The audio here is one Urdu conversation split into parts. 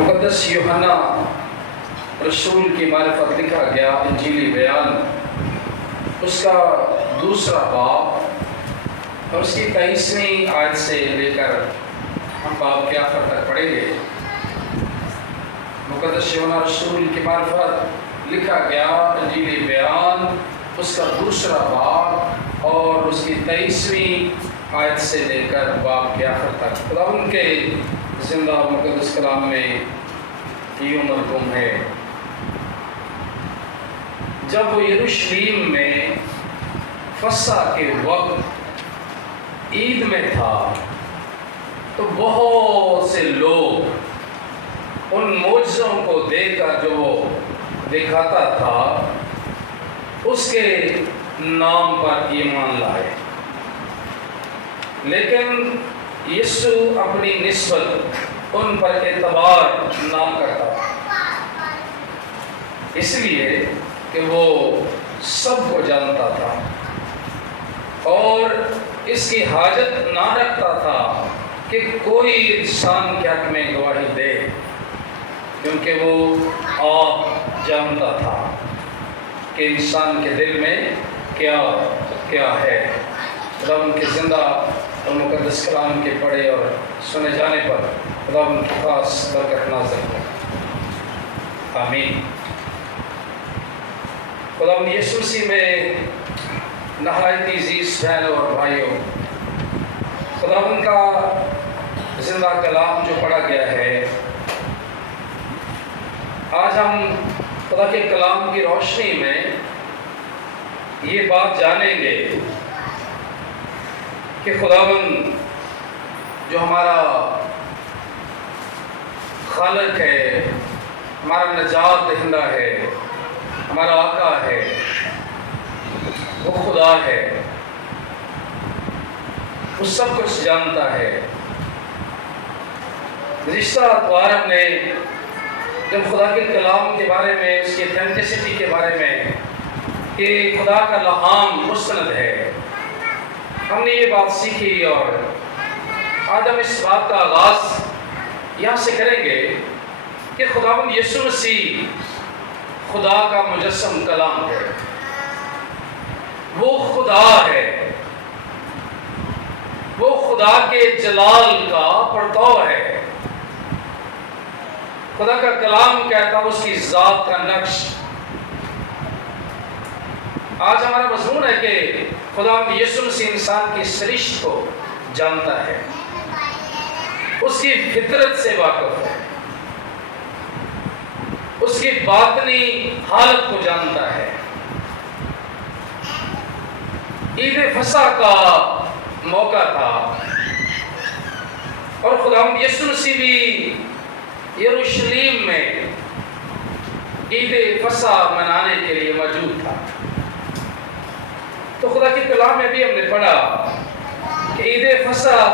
مقدس یوحنا رسول کی معرفت لکھا گیا انجیلی بیان، اس کا 2 باب اور اس کی 23ویں آیت سے لے کر ہم باب کے آخر تک پڑھیں گے۔ مقدس یوحنا رسول کی معرفت لکھا گیا انجیلی بیان، اس کا 2 باب اور اس کی 23ویں آیت سے لے کر باب کے آخر تک۔ خدا ان کے زندہ مقدس کلام میں یوں مرقوم ہے: جب وہ یروشلیم میں فسح کے وقت عید میں تھا تو بہت سے لوگ ان معجزوں کو دیکھ کر جو وہ دکھاتا تھا اس کے نام پر ایمان لائے، لیکن یسوع اپنی نسبت ان پر اعتبار نہ کرتا تھا، اس لیے کہ وہ سب کو جانتا تھا اور اس کی حاجت نہ رکھتا تھا کہ کوئی انسان کے حق میں گواہی دے، کیونکہ وہ آپ جانتا تھا کہ انسان کے دل میں کیا ہے۔ خدا ان کے زندہ اور مقدس کلام کے پڑھے اور سنے جانے پر خدا ان کی خاص برکت نازل ہو، آمین۔ خدا یسوع مسیح میں نہایت عزیز بہنوں اور بھائیوں، خدا ان کا زندہ کلام جو پڑھا گیا ہے، آج ہم خدا کے کلام کی روشنی میں یہ بات جانیں گے کہ خداوند جو ہمارا خالق ہے، ہمارا نجات دہندہ ہے، ہمارا آقا ہے، وہ خدا ہے، وہ سب کچھ جانتا ہے۔ گزشتہ اتوار ہم نے جب خدا کے کلام کے بارے میں، اس کی ایتھینٹسٹی کے بارے میں کہ خدا کا لہام مستند ہے، ہم نے یہ بات سیکھی، اور آج ہم اس بات کا آغاز یہاں سے کریں گے کہ خداوند یسوع مسیح خدا کا مجسم کلام ہے، وہ خدا ہے، وہ خدا کے جلال کا پرتو ہے۔ خدا کا کلام کہتا ہے اس کی ذات کا نقش۔ آج ہمارا مضمون ہے کہ خداوند یسوع مسیح انسان کی سرشت کو جانتا ہے، اس کی فطرت سے واقف ہے، اس کی باطنی حالت کو جانتا ہے۔ عید فصح کا موقع تھا اور خداوند یسوع مسیح بھی یروشلیم میں عید فصح منانے کے لیے موجود تھا۔ تو خدا کے کلام میں بھی ہم نے پڑھا کہ عید فصح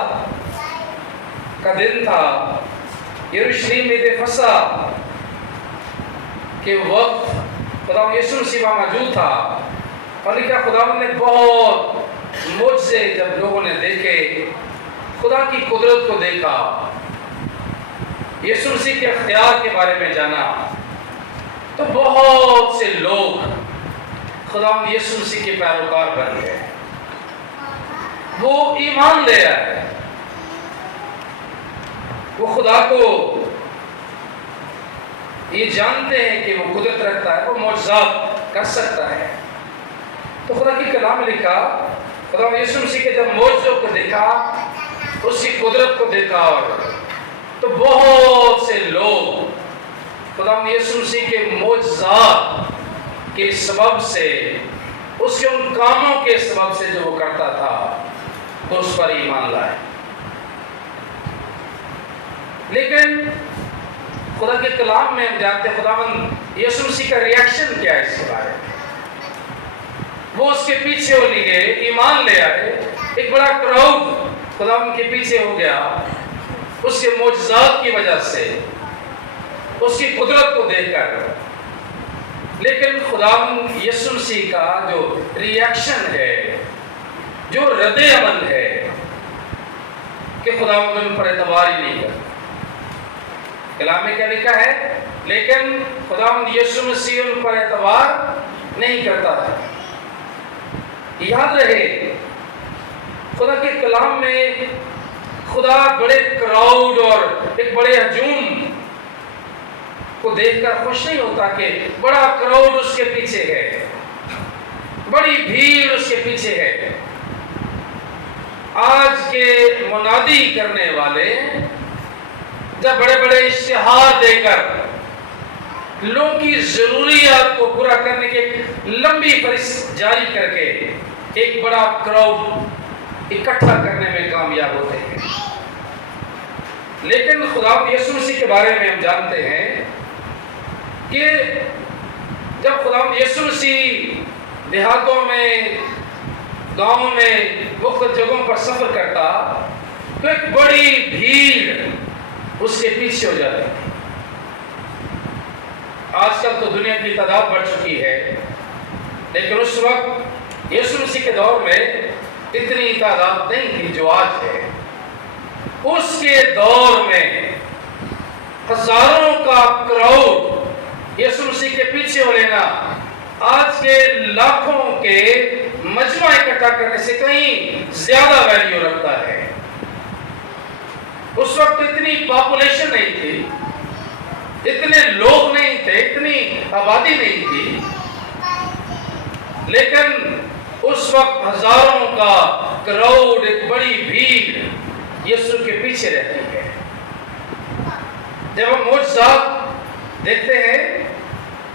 کا دن تھا، یروشلیم عید فصح کے وقت خداوند یسوع مسیح وہاں موجود تھا، اور لکھا خداوند نے بہت معجزے جب لوگوں نے دیکھے، خدا کی قدرت کو دیکھا، یسوع مسیح کے اختیار کے بارے میں جانا، تو بہت سے لوگ خداوند یسوع مسیح کے پیروکار بن گئے، وہ ایمان لے آئے، وہ خدا کو یہ جانتے ہیں کہ وہ قدرت رکھتا ہے، وہ معجزات کر سکتا ہے۔ تو خدا کی کلام میں لکھا خداوند یسوع مسیح کے جب معجزوں کو دیکھا، اس کی قدرت کو دیکھا، تو بہت سے لوگ خداوند یسوع مسیح کے معجزات کے سبب سے، اس کے ان کاموں کے سبب سے جو وہ کرتا تھا، تو اس پر ایمان لائے۔ لیکن خدا کے کلام میں ہم جانتے ہیں خداوند یسوع مسیح کا ریاکشن کیا ہے اس کے بارے میں۔ وہ اس کے پیچھے ہو لیے، ایمان لے آئے، ایک بڑا کراؤڈ خداوند کے پیچھے ہو گیا، اس کے معجزات کی وجہ سے، اس کی قدرت کو دیکھ کر۔ لیکن خداوند یسوع مسیح کا جو ریاکشن ہے، جو رد عمل ہے، کہ خداوند ان پر اعتبار ہی نہیں کرتا، کلام میں کیا لکھا ہے؟ لیکن خداوند یسوع مسیح ان پر اعتبار نہیں کرتا تھا۔ یاد رہے خدا کے کلام میں خدا بڑے کراؤڈ اور ایک بڑے ہجوم کو دیکھ کر خوش نہیں ہوتا کہ بڑا کراؤڈ اس کے پیچھے ہے، بڑی بھیڑ اس کے پیچھے ہے۔ آج کے منادی کرنے والے جب بڑے بڑے اشتہار دے کر لوگوں کی ضروریات کو پورا کرنے کی ایک لمبی فہرست جاری کر کے ایک بڑا کراؤڈ اکٹھا کرنے میں کامیاب ہوتے ہیں، لیکن خدا یسوع مسیح کے بارے میں ہم جانتے ہیں کہ جب خدا یسوع مسیح دیہاتوں میں، گاؤں میں، مختلف جگہوں پر سفر کرتا تو ایک بڑی بھیڑ اس کے پیچھے ہو جاتی تھی۔ آج کل تو دنیا کی تعداد بڑھ چکی ہے، لیکن اس وقت یسوع مسیح کے دور میں اتنی تعداد نہیں تھی جو آج ہے۔ اس کے دور میں ہزاروں کا کراؤڈ یسوع مسیح کے پیچھے ہو لینا آج کے لاکھوں کے مجمع اکٹھا کرنے سے کہیں زیادہ ویلیو رکھتا ہے۔ اس وقت اتنی پاپولیشن نہیں تھی، اتنے لوگ نہیں تھے، اتنی آبادی نہیں تھی، لیکن اس وقت ہزاروں کا کراؤڈ، ایک بڑی بھیڑ یسوع کے پیچھے رہتی ہے۔ جب ہم معجزات دیکھتے ہیں،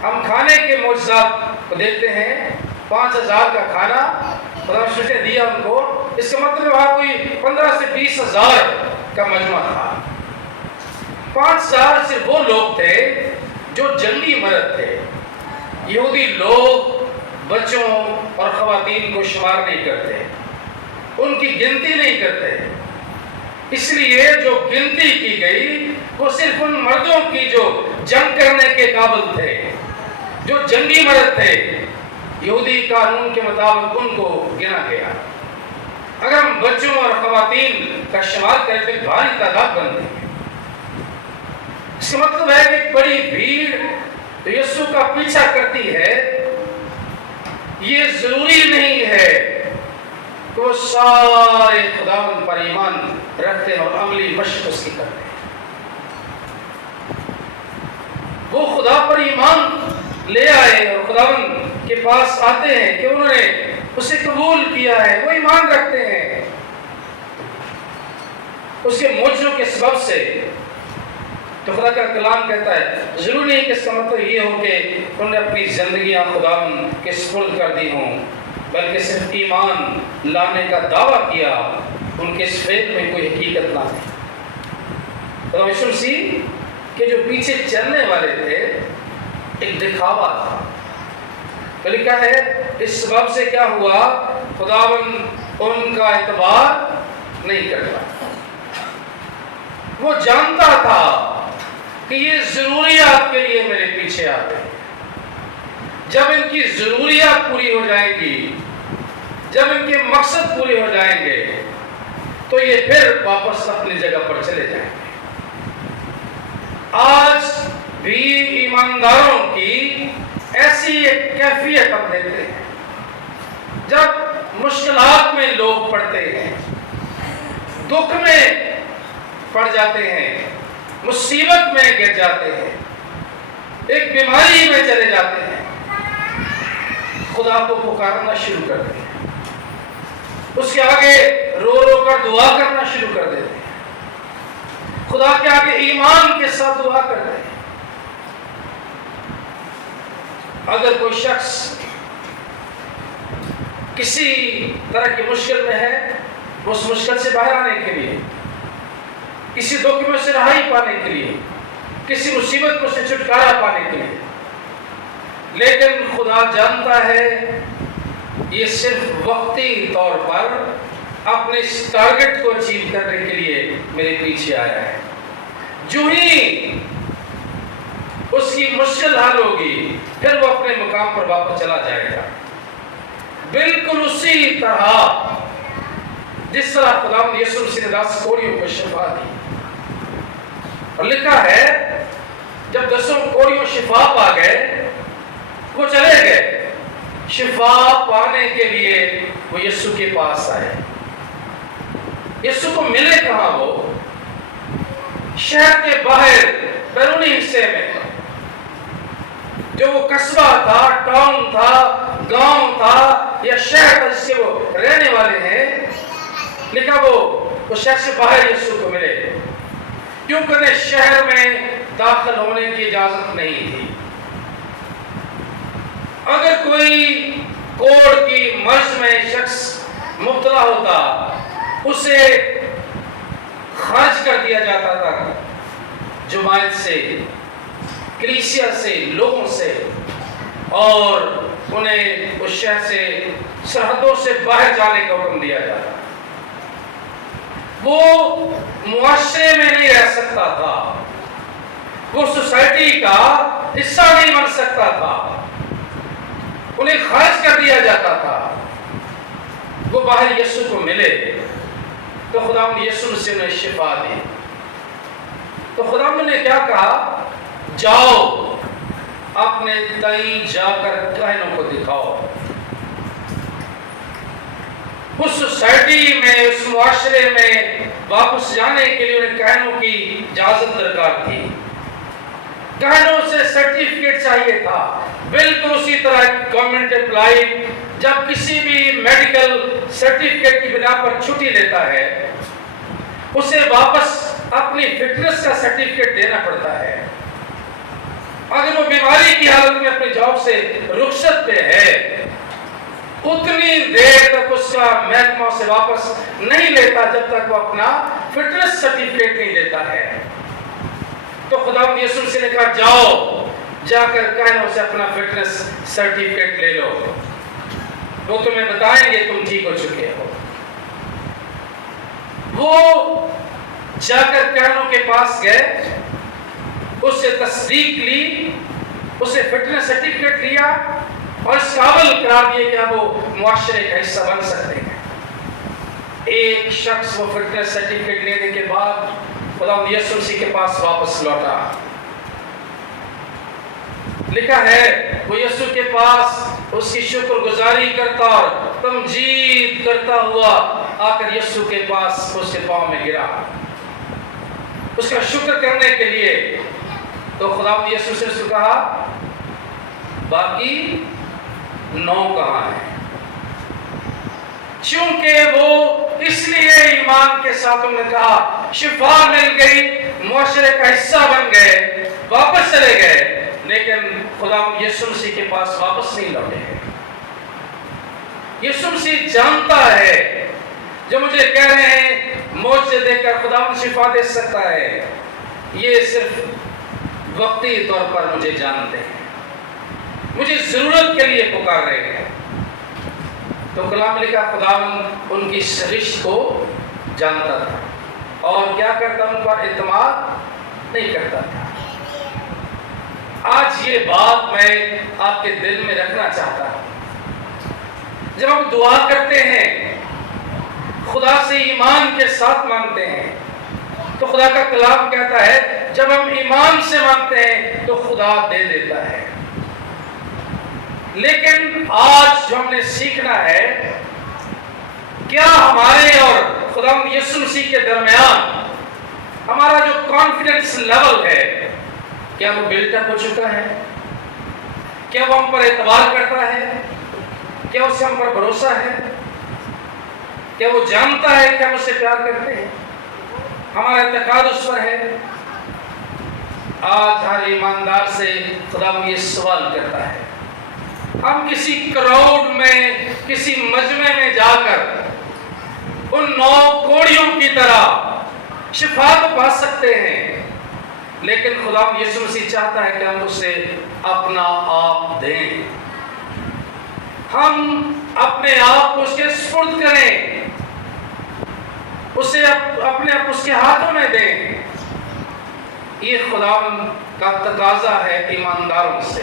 ہم کھانے کے معجزات کو دیکھتے ہیں، 5000 کا کھانا خدا نے دیا ان کو، اس کا مطلب وہاں کوئی 15 سے 20 ہزار کا مجمع تھا۔ 5000 صرف وہ لوگ تھے جو جنگی مرد تھے۔ یہودی لوگ بچوں اور خواتین کو شمار نہیں کرتے، ان کی گنتی نہیں کرتے، اس لیے جو گنتی کی گئی وہ صرف ان مردوں کی جو جنگ کرنے کے قابل تھے، جو جنگی مرد تھے۔ یہودی قانون کے مطابق ان کو گنا گیا۔ اگر ہم بچوں اور خواتین کا شمار کریں تو ایک بھاری تعداد بنتی ہے۔ اس کا مطلب ہے کہ ایک بڑی بھیڑ تو یسوع کا پیچھا کرتی ہے۔ یہ ضروری نہیں ہے کہ وہ سارے خداوند پر ایمان رکھتے اور عملی مشق اس کی کرتے ہیں۔ وہ خدا پر ایمان لے آئے اور خداوند کے پاس آتے ہیں کہ انہوں نے اسے قبول کیا ہے، وہ ایمان رکھتے ہیں اس کے معجزوں کے سبب سے۔ تو خدا کا کلام کہتا ہے ضروری نہیں کہ اس کا مطلب یہ ہو کہ انہوں نے اپنی زندگیاں خداوند کے سپرد کر دی ہوں، بلکہ صرف ایمان لانے کا دعویٰ کیا، ان کے اس فیض میں کوئی حقیقت نہ تھی۔ خدا یسوع مسیح کے جو پیچھے چلنے والے تھے ایک دکھاوا تھا۔ تو لکھا ہے اس سبب سے کیا ہوا، خداوند ان کا اعتبار نہیں کرتا۔ وہ جانتا تھا کہ یہ ضروریات کے لیے میرے پیچھے آتے ہیں۔ جب ان کی ضروریات پوری ہو جائیں گی، جب ان کے مقصد پورے ہو جائیں گے تو یہ پھر واپس اپنی جگہ پر چلے جائیں گے۔ آج بھی ایمانداروں کی ایسی ایک کیفیت ہم دیکھتے ہیں، جب مشکلات میں لوگ پڑتے ہیں، دکھ میں پڑ جاتے ہیں، مصیبت میں گر جاتے ہیں، ایک بیماری میں چلے جاتے ہیں، خدا کو پکارنا شروع کر دیتے ہیں، اس کے آگے رو رو کر دعا کرنا شروع کر دیتے ہیں، خدا کے آگے ایمان کے ساتھ دعا کرتے ہیں۔ اگر کوئی شخص کسی طرح کی مشکل میں ہے، اس مشکل سے باہر آنے کے لیے، کسی دکھ میں سے رہائی پانے کے لیے، کسی مصیبت میں سے چھٹکارا پانے کے لیے، لیکن خدا جانتا ہے یہ صرف وقتی طور پر اپنے اس ٹارگٹ کو اچیو کرنے کے لیے میرے پیچھے آیا ہے۔ جو ہی اس کی مشکل حل ہوگی پھر وہ اپنے مقام پر واپس چلا جائے گا، بالکل اسی طرح جس طرح خداوند یسوع مسیح نے 10 کوڑیوں کو شفا دی۔ اور لکھا ہے جب 10 کوڑیوں شفا پا گئے وہ چلے گئے، شفا پانے کے لیے وہ یسوع کے پاس آئے۔ یسوع کو ملے کہاں؟ وہ شہر کے باہر بیرونی حصے میں، جو وہ قصبہ تھا، ٹاؤن تھا، گاؤں تھا یا شہر تھا جس کے وہ رہنے والے ہیں، لکھا وہ شہر سے باہر یسوع کو ملے، کیونکہ انہیں شہر میں داخل ہونے کی اجازت نہیں تھی۔ اگر کوئی کوڑ کی مرض میں شخص مبتلا ہوتا اسے خارج کر دیا جاتا تھا جماعت سے، کلیسیا سے، لوگوں سے، اور انہیں اس شہر سے، سرحدوں سے باہر جانے کا حکم دیا جاتا۔ وہ معاشرے میں نہیں رہ سکتا تھا، وہ سوسائٹی کا حصہ نہیں بن سکتا تھا، انہیں خارج کر دیا جاتا تھا۔ وہ باہر یسوع کو ملے تو خدا نے یسوع سے انہیں شفا دی۔ تو خدا نے کیا کہا؟ جاؤ اپنے تئیں جا کر کاہنوں کو دکھاؤ۔ اس سوسائٹی میں، اس معاشرے میں واپس جانے کے لیے انہیں کاہنوں کی اجازت درکار تھی، کاہنوں سے سرٹیفکیٹ چاہیے تھا۔ بالکل اسی طرح گورنمنٹ امپلائی جب کسی بھی میڈیکل سرٹیفکیٹ کی بنا پر چھٹی لیتا ہے اسے واپس اپنی فٹنس کا سرٹیفکیٹ دینا پڑتا ہے۔ اگر وہ بیماری کی حالت میں اپنی جاب سے رخصت پہ ہے اتنی دیر تک اس کا محکمہ سے واپس نہیں لیتا جب تک وہ اپنا فٹنس سرٹیفکیٹ نہیں دیتا ہے۔ تو خدا نے یسوع سے کہا جاؤ جا کر کاہنوں سے اپنا فٹنس سرٹیفکیٹ لے لو، وہ تمہیں بتائیں گے تم ٹھیک ہو چکے ہو۔ وہ جا کر کاہنوں کے پاس گئے، اس سے تصدیق لی، اسے فٹنس سرٹیفکیٹ لیا اور اس قابل قرار دیے کہ اب وہ معاشرے کا حصہ بن سکتے ہیں۔ ایک شخص وہ فٹنس سرٹیفکیٹ لینے کے بعد خدا یسوع مسیح کے پاس واپس لوٹا۔ لکھا ہے وہ یسوع کے پاس اس کی شکر گزاری کرتا اور تمجید کرتا ہوا آ کر یسوع کے پاس اس کے پاؤں میں گرا اس کا شکر کرنے کے لیے۔ تو خدا نے یسوع سے اس کو کہا باقی 9 کہاں ہیں؟ چونکہ وہ اس لیے ایمان کے ساتھ انہوں نے کہا شفا مل گئی، معاشرے کا حصہ بن گئے، واپس چلے گئے، لیکن خدا یسوع مسیح کے پاس واپس نہیں لوٹے۔ یسوع مسیح جانتا ہے جو مجھے کہہ رہے ہیں معجزے دے کر خدا شفا دے سکتا ہے، یہ صرف وقتی طور پر مجھے جانتے ہیں، مجھے ضرورت کے لیے پکار رہے ہیں۔ تو کلام میں لکھا خدا ان کی سرشت کو جانتا تھا اور کیا کرتا، ان پر اعتماد نہیں کرتا تھا۔ آج یہ بات میں آپ کے دل میں رکھنا چاہتا ہوں، جب ہم دعا کرتے ہیں خدا سے ایمان کے ساتھ مانگتے ہیں تو خدا کا کلام کہتا ہے جب ہم ایمان سے مانگتے ہیں تو خدا دے دیتا ہے۔ لیکن آج جو ہم نے سیکھنا ہے، کیا ہمارے اور خدا یسوع مسیح کے درمیان ہمارا جو کانفیڈنس لیول ہے کیا وہ بلٹ اپ ہو چکا ہے؟ کیا وہ ہم پر اعتبار کرتا ہے؟ کیا اسے ہم پر بھروسہ ہے؟ کیا وہ جانتا ہے کہ ہم اس سے پیار کرتے ہیں؟ ہمارا اعتقاد اس پر ہے؟ آج ہر ایماندار سے خدا یہ سوال کرتا ہے، ہم کسی کراؤڈ میں، کسی مجمع میں جا کر ان 9 کوڑیوں کی طرح شفا تو پا سکتے ہیں، لیکن خدا یسوع مسیح چاہتا ہے کہ ہم اسے اپنا آپ دیں، ہم اپنے آپ کو اس کے سپرد کریں، اسے اپنے آپ اس کے ہاتھوں میں دیں۔ یہ خدا کا تقاضا ہے ایمانداروں سے۔